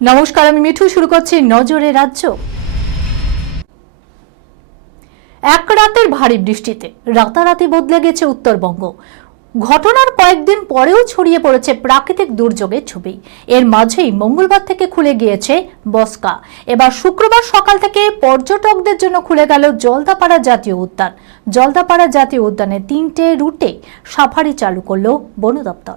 নমস্কার, আমি মিঠু। শুরু করছি নজরে রাজ্য। এক রাতের ভারী বৃষ্টিতে রাতারাতি বদলে গেছে উত্তরবঙ্গ। ঘটনার কয়েকদিন পরেও ছড়িয়ে পড়েছে প্রাকৃতিক দুর্যোগের ছবি। এর মাঝেই মঙ্গলবার থেকে খুলে গিয়েছে বসকা। এবার শুক্রবার সকাল থেকে পর্যটকদের জন্য খুলে গেল জলদাপাড়া জাতীয় উদ্যান। জলদাপাড়া জাতীয় উদ্যানে তিনটে রুটে সাফারি চালু করল বন দপ্তর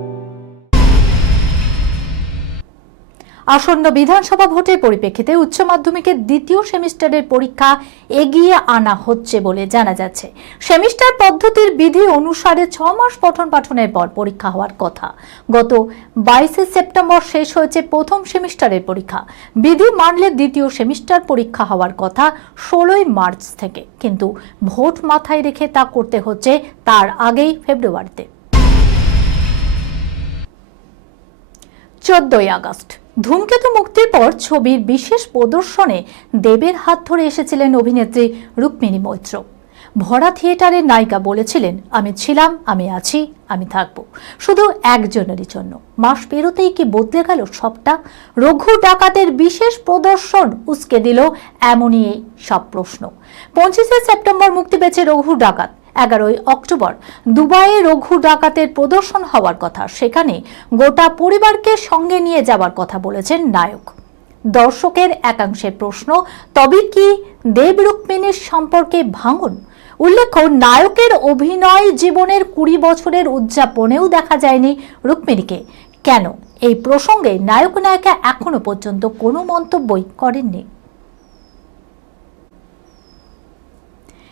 আসন্ন বিধানসভা ভোটের পরিপ্রেক্ষিতে উচ্চ মাধ্যমিকের দ্বিতীয় সেমিস্টারের পরীক্ষা এগিয়ে আনা হচ্ছে বলে জানা যাচ্ছে। সেমিস্টার পদ্ধতির বিধি অনুসারে ছ মাস পঠন পাঠনের পর পরীক্ষা হওয়ার কথা। গত বাইশে সেপ্টেম্বর শেষ হয়েছে প্রথম সেমিস্টারের পরীক্ষা। বিধি মানলে দ্বিতীয় সেমিস্টার পরীক্ষা হওয়ার কথা ষোলোই মার্চ থেকে। কিন্তু ভোট মাথায় রেখে তা করতে হচ্ছে তার আগেই ফেব্রুয়ারিতে। চোদ্দই আগস্ট। ধূমকেতু মুক্তির পর ছবির বিশেষ প্রদর্শনে দেবের হাত ধরে এসেছিলেন অভিনেত্রী রুক্মিণী মৈত্র। ভরা থিয়েটারের নায়িকা বলেছিলেন, আমি ছিলাম, আমি আছি, আমি থাকব। শুধু একজনেরই জন্য। মাস পেরোতেই কি বদলে গেল সবটা? রঘু ডাকাতের বিশেষ প্রদর্শন উস্কে দিল এমনই সব প্রশ্ন। পঁচিশে সেপ্টেম্বর মুক্তি পেয়েছে রঘু ডাকাত। এগারোই অক্টোবর। দুবাইয়ে রঘু ডাকাতের প্রদর্শন হওয়ার কথা। সেখানে গোটা পরিবারকে সঙ্গে নিয়ে যাওয়ার কথা বলেছেন নায়ক। দর্শকের একাংশের প্রশ্ন, তবে কি দেব রুক্মিণীর সম্পর্কে ভাঙন? উল্লেখ্য, নায়কের অভিনয় জীবনের কুড়ি বছরের উদযাপনেও দেখা যায়নি রুক্মিণীকে। কেন? এই প্রসঙ্গে নায়ক নায়িকা এখনও পর্যন্ত কোনো মন্তব্যই করেননি।